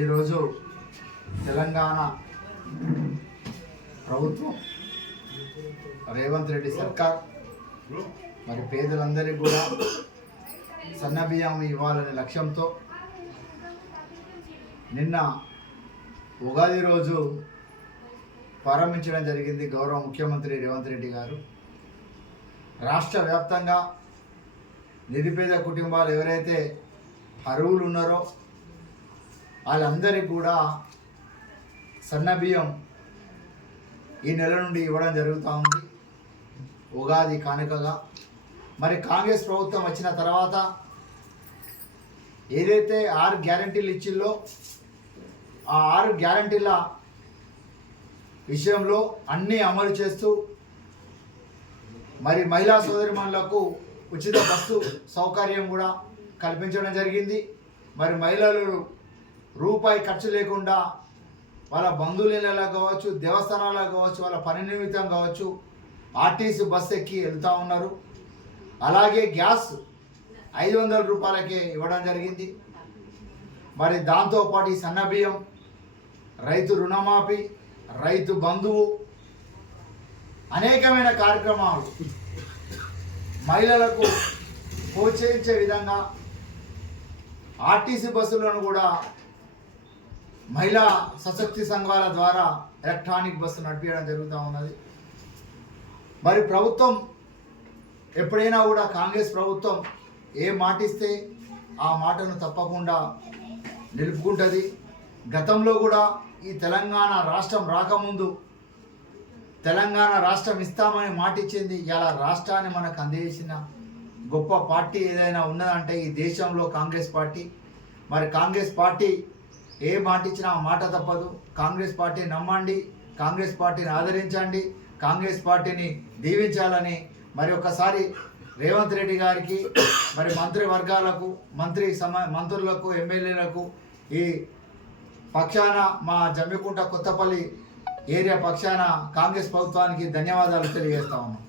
ఈరోజు తెలంగాణ ప్రభుత్వం రేవంత్ రెడ్డి సర్కార్ మరి పేదలందరికీ కూడా సన్నబియ్యం ఇవ్వాలనే లక్ష్యంతో నిన్న ఉగాది రోజు ప్రారంభించడం జరిగింది. గౌరవ ముఖ్యమంత్రి రేవంత్ రెడ్డి గారు రాష్ట్ర వ్యాప్తంగా నిరుపేద కుటుంబాలు ఎవరైతే అర్హులు ఉన్నారో వాళ్ళందరికీ కూడా సన్నబియ్యం ఈ నెల నుండి ఇవ్వడం జరుగుతూ ఉంది ఉగాది కానుకగా. మరి కాంగ్రెస్ ప్రభుత్వం వచ్చిన తర్వాత ఏదైతే 6 గ్యారంటీలు ఇచ్చిందో ఆ 6 గ్యారంటీల విషయంలో అన్నీ అమలు చేస్తూ మరి మహిళా సోదరిమణులకు ఉచిత బస్సు సౌకర్యం కూడా కల్పించడం జరిగింది. మరి మహిళలు రూపాయి ఖర్చు లేకుండా వాళ్ళ బంధువులకు కావచ్చు, దేవస్థానాలకు కావచ్చు, వాళ్ళ పని నిమిత్తం కావచ్చు ఆర్టీసీ బస్సు ఎక్కి వెళ్తూ ఉన్నారు. అలాగే గ్యాస్ 500 రూపాయలకే ఇవ్వడం జరిగింది. మరి దాంతోపాటు ఈ సన్నబియ్యం, రైతు రుణమాఫీ, రైతు బంధువు అనేకమైన కార్యక్రమాలు మహిళలకు ప్రోత్సహించే విధంగా ఆర్టీసీ బస్సులను కూడా మహిళా సశక్తి సంఘాల ద్వారా ఎలక్ట్రానిక్ బస్సు నడిపించడం జరుగుతూ ఉన్నది. మరి ప్రభుత్వం ఎప్పుడైనా కూడా కాంగ్రెస్ ప్రభుత్వం ఏ మాట ఇస్తే ఆ మాటను తప్పకుండా నిలుపుకుంటుంది. గతంలో కూడా ఈ తెలంగాణ రాష్ట్రం రాకముందు తెలంగాణ రాష్ట్రం ఇస్తామని మాట ఇచ్చింది. ఇలా రాష్ట్రాన్ని మనకు అందజేసిన గొప్ప పార్టీ ఏదైనా ఉన్నదంటే ఈ దేశంలో కాంగ్రెస్ పార్టీ. మరి కాంగ్రెస్ పార్టీ ఏ మాట ఇచ్చినా ఆ మాట తప్పదు. కాంగ్రెస్ పార్టీని నమ్మండి, కాంగ్రెస్ పార్టీని ఆదరించండి, కాంగ్రెస్ పార్టీని దీవించాలని మరి ఒకసారి రేవంత్ రెడ్డి గారికి, మరి మంత్రివర్గాలకు, మంత్రులకు, ఎమ్మెల్యేలకు ఈ పక్షాన మా జమ్మికుంట కొత్తపల్లి ఏరియా పక్షాన కాంగ్రెస్ ప్రభుత్వానికి ధన్యవాదాలు తెలియజేస్తా ఉన్నాం.